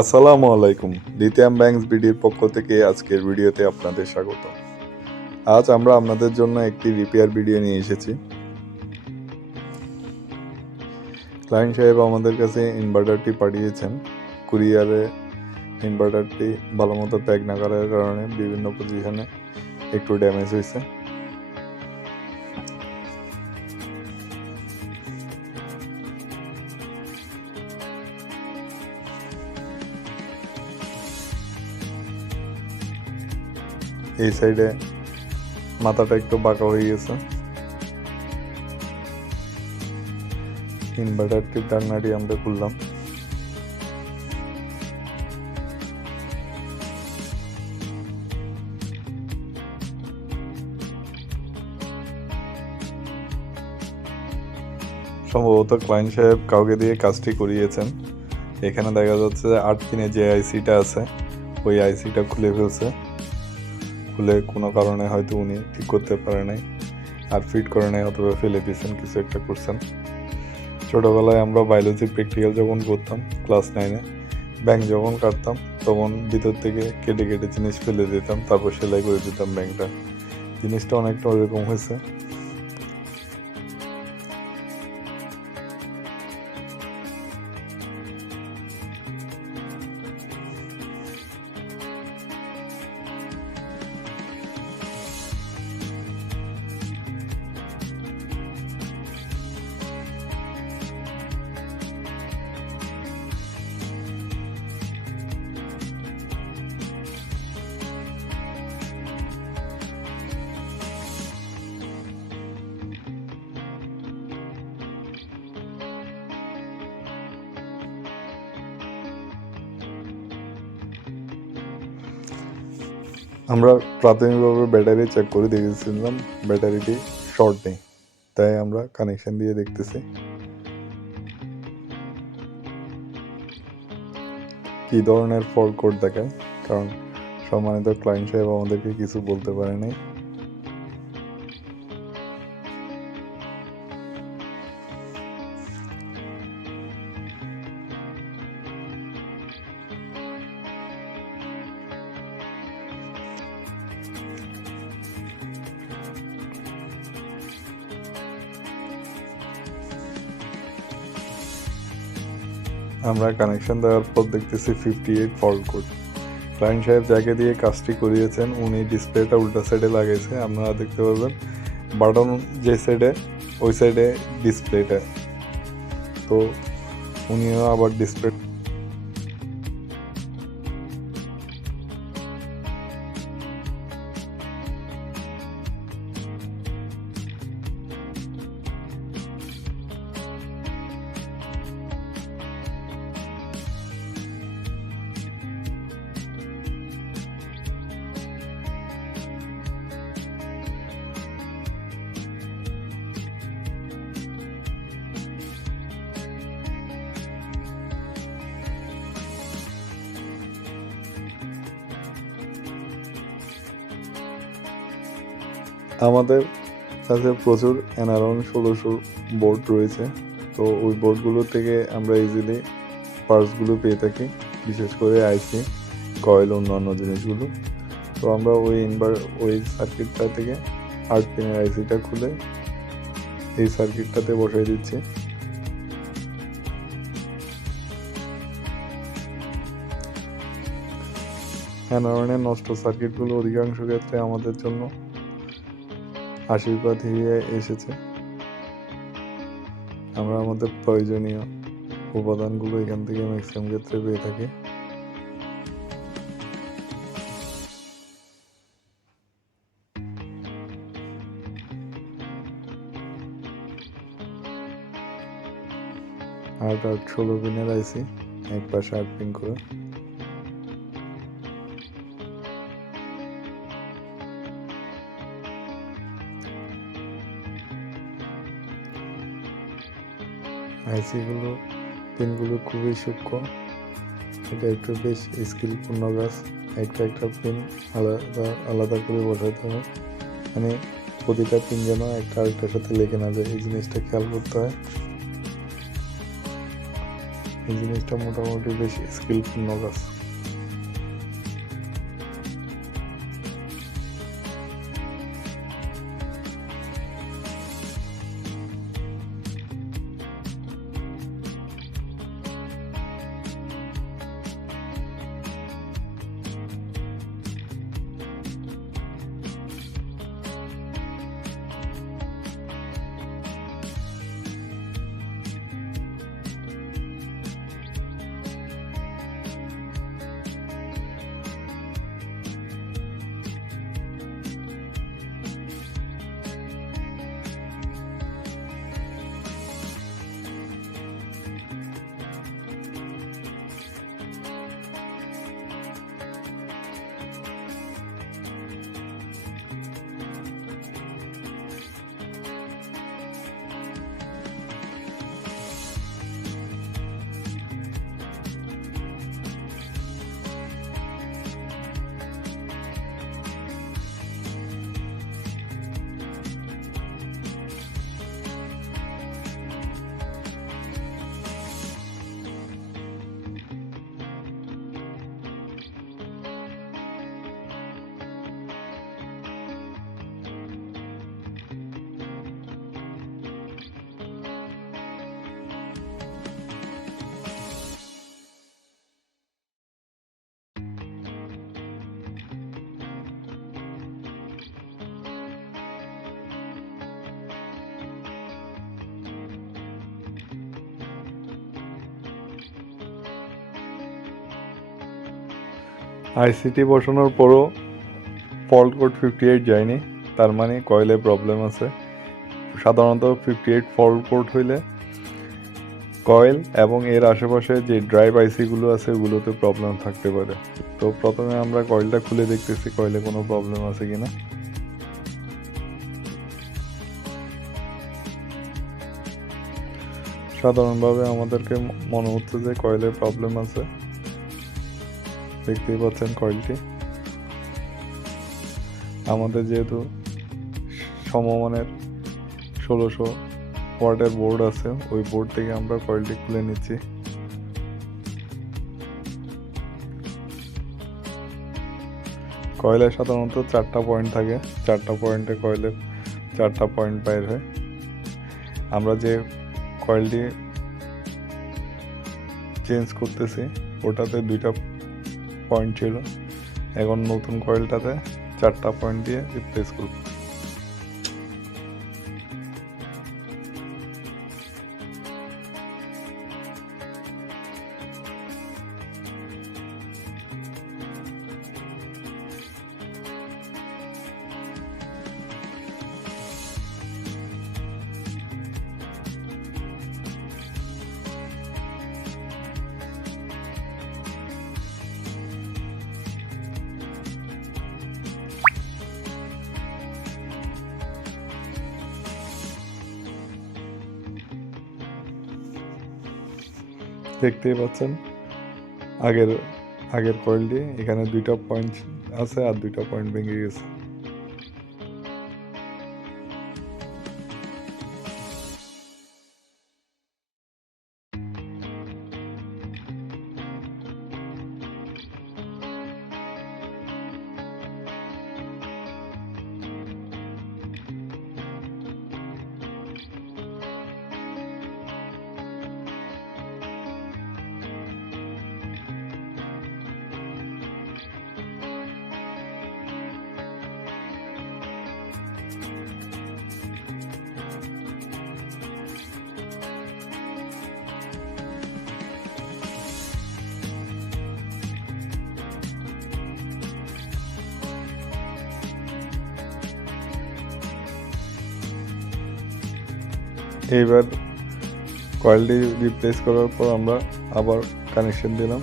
আসসালামু আলাইকুম। Lithium banks বিডির পক্ষ থেকে আজকের ভিডিওতে আপনাদের স্বাগত। আজ আমরা আপনাদের জন্য একটি রিপেয়ার ভিডিও নিয়ে এসেছি। ক্লায়েন্ট সাহেব আমাদের কাছে ইনভার্টারটি পাঠিয়েছেন। কুরিয়ারে ইনভার্টারটি ভালো মতো প্যাক না করার কারণে বিভিন্ন পজিশনে একটু ড্যামেজ হয়েছে। এই সাইডে মাথাটা একটু বাঁকা হয়ে গেছে। ইনভার্টারটির ডান্নাটি আমরা খুললাম। সম্ভবত ক্লায়েন্ট সাহেব কাউকে দিয়ে কাজটি করিয়েছেন। এখানে দেখা যাচ্ছে যে আট পিনে যে আইসিটা আছে, ওই আইসিটা খুলে ফেলছে। খুলে কোনো কারণে হয়তো উনি ঠিক করতে পারে নাই আর ফিট করে নাই অথবা ফেলে দিয়েছেন কিছু একটা করছেন। ছোটোবেলায় আমরা বায়োলজি প্র্যাকটিক্যাল যখন করতাম ক্লাস নাইনে ব্যাংক যখন কাটতাম, তখন ভিতর থেকে কেটে কেটে জিনিস ফেলে দিতাম, তারপর সেলাই করে দিতাম ব্যাংকটা জিনিসটা অনেকটা ওরকম হয়েছে। আমরা প্রাথমিকভাবে ব্যাটারি চেক করে দেখেছিলাম, ব্যাটারিটি শর্ট নেই। তাই আমরা কানেকশন দিয়ে দেখতেছি। কি ধরনের ফল কোড দেখায়? কারণ সম্মানিত ক্লায়েন্ট সাহেব আমাদেরকে কিছু বলতে পারে নাই আমরা কানেকশন দেওয়ার পর দেখতেছি fifty eight fault code client সাহেব যাকে দিয়ে কাজটি করিয়েছেন, উনি ডিসপ্লেটা উল্টা সাইডে লাগিয়েছে আপনারা দেখতে পারবেন। বাটন যে সাইডে ওই সাইডে ডিসপ্লেটা তো উনিও আবার ডিসপ্লে আমাদের কাছে প্রচুর এনারন ষোলোশো বোর্ড রয়েছে। তো ওই বোর্ডগুলো থেকে আমরা ইজিলি পার্টসগুলো পেয়ে থাকি, বিশেষ করে আইসি কয়েল অন্যান্য জিনিসগুলো। তো আমরা ওই ইনভার ওই সার্কিটটা থেকে আট পিনের আইসিটা খুলে এই সার্কিটটাতে বসাই দিচ্ছি। এনারনের নষ্ট সার্কিটগুলো অধিকাংশ ক্ষেত্রে আমাদের জন্য আশীর্বাদ হিরিয়ে এসেছে। আমরা আমাদের প্রয়োজনীয় উপাদানগুলো এখান থেকে ম্যাক্সিমাম ক্ষেত্রে পেয়ে থাকি। আট আট ষোলো পিনের আইসি, এক পাশে আট পিন করে। আইসিগুলো পিনগুলো খুবই সূক্ষ্ম। এটা একটু বেশ স্কিলপূর্ণ গাছ। একটা একটা পিন আলাদা আলাদা করে বসাতে হবে মানে প্রতিটা পিন যেন একটা আরেকটার সাথে লেগে না যায়। এই জিনিসটা খেয়াল করতে হয়। এই জিনিসটা মোটামুটি বেশ স্কিলপূর্ণ কাজ আইসিটি বসানোর পরও ফল্ট কোড ফিফটি এইট যায়নি। তার মানে কয়েলে প্রবলেম আছে। সাধারণত ফিফটি এইট ফল্ট কোড হইলে কয়েল এবং এর আশেপাশে যে ড্রাইভ আইসিগুলো আছে, ওগুলোতে প্রবলেম থাকতে পারে। তো প্রথমে আমরা কয়েলটা খুলে দেখতেছি, কয়েলে কোনো প্রবলেম আছে কিনা। সাধারণভাবে আমাদেরকে মনে হচ্ছে যে কয়েলের প্রবলেম আছে। দেখতেই পাচ্ছেন কয়েলটি। আমাদের যেহেতু সমমানের ষোলোশো ওয়াটের বোর্ড আছে, ওই বোর্ড থেকে আমরা কয়েলটি খুলে নিচ্ছি। কয়েলে সাধারণত চারটা পয়েন্ট থাকে, চারটা পয়েন্টে কয়েলের চারটা পয়েন্ট বাইর হয়। আমরা যে কয়েলটি চেঞ্জ করতেছি, ওটাতে দুইটা পয়েন্ট ছিল। এখন নতুন কয়েলটাতে চারটা পয়েন্ট দিয়ে রিপ্লেস করব। দেখতেই পাচ্ছেন। আগের আগের কয়েলটি এখানে দুইটা পয়েন্ট আছে আর দুইটা পয়েন্ট ভেঙে গেছে। এইবার কয়েলটি রিপ্লেস করার পর আমরা আবার কানেকশন দিলাম।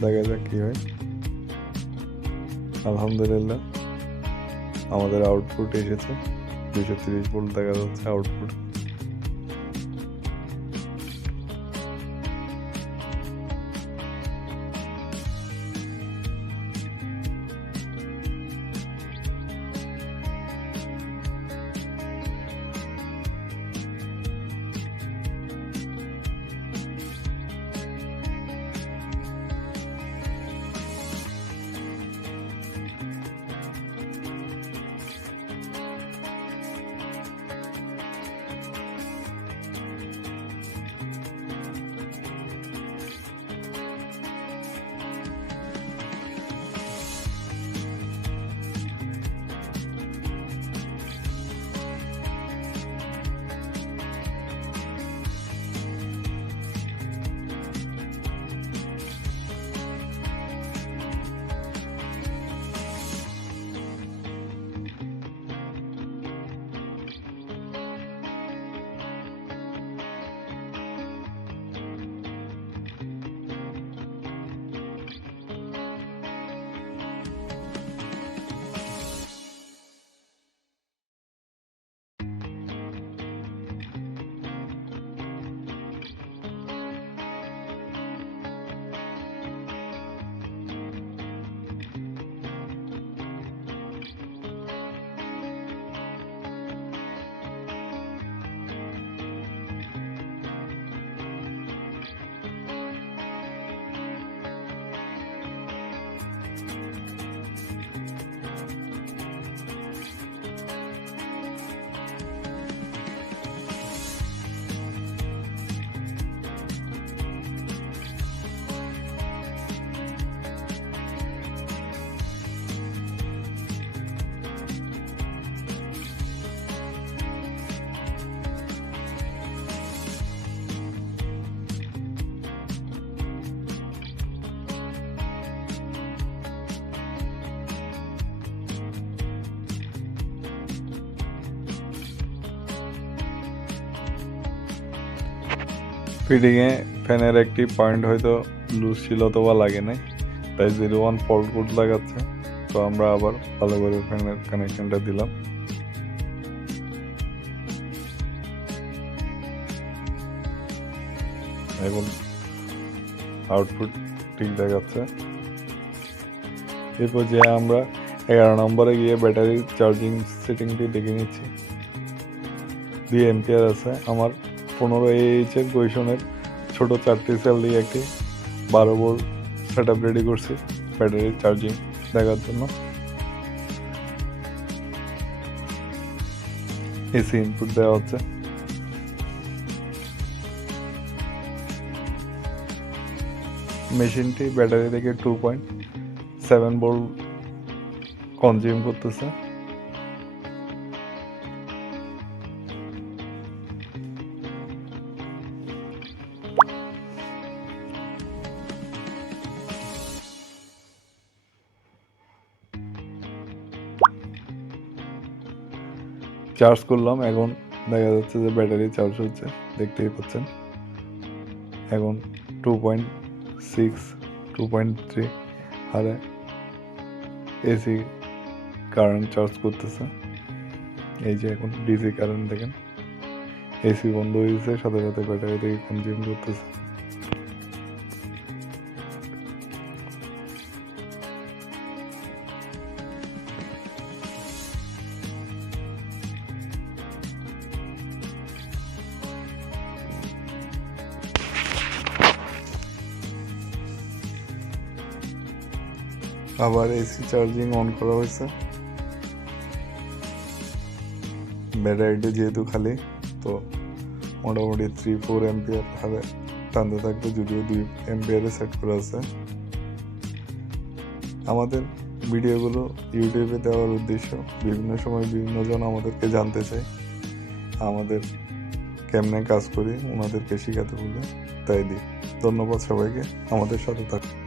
দেখা যাক কী হয়। আলহামদুলিল্লাহ, আমাদের আউটপুট এসেছে। দুশো তিরিশ ভোল্ট দেখা যাচ্ছে আউটপুট ফিটিংয়ে ফ্যানের একটি পয়েন্ট হয়তো লুজ ছিল অথবা লাগে নাই, তাই জিরো ওয়ান ফল্ট কোড লাগাচ্ছে। তো আমরা আবার ভালো করে ফ্যানের কানেকশনটা দিলাম। এখন আউটপুট ঠিক দেখাচ্ছে। এরপর যে আমরা এগারো নম্বরে গিয়ে ব্যাটারি চার্জিং সেটিংটি দেখে নিচ্ছি। দুই এম্পিয়ার আছে, আমার পনেরো এইচ এর পজিশনের ছোট চারটি সেল দিয়ে একটি বারো ভোল্ট সেট আপ রেডি করছি ব্যাটারি চার্জিং দেখার জন্য। এসি ইনপুট দেওয়া হচ্ছে। মেশিনটি ব্যাটারি থেকে two point seven volt consume করতেছে। চার্জ করলাম, এখন দেখা যাচ্ছে যে ব্যাটারি চার্জ হচ্ছে, দেখতেই পাচ্ছেন। এখন two point six two point three হারে এসি কারেন্ট চার্জ করতেছে। এই যে এখন ডিসি কারেন্ট দেখেন। এসি বন্ধ হয়েছে সাথে সাথে ব্যাটারি থেকে কনজিউম করতেছে। আবার এসি চার্জিং অন করা হয়েছে। ব্যাটারিটি যেহেতু খালি, তো মোটামুটি থ্রি ফোর এম্পিয়ার হারে টানতে থাকবে, যদিও দুই এম্পিয়ারে সেট করা আছে। আমাদের ভিডিওগুলো ইউটিউবে দেওয়ার উদ্দেশ্য, বিভিন্ন সময় বিভিন্ন জন আমাদেরকে জানতে চায়, আমাদের কেমনে কাজ করি, ওনাদেরকে শেখাতে বলে, তাই দিই ধন্যবাদ সবাইকে, আমাদের সাথে থাকুন।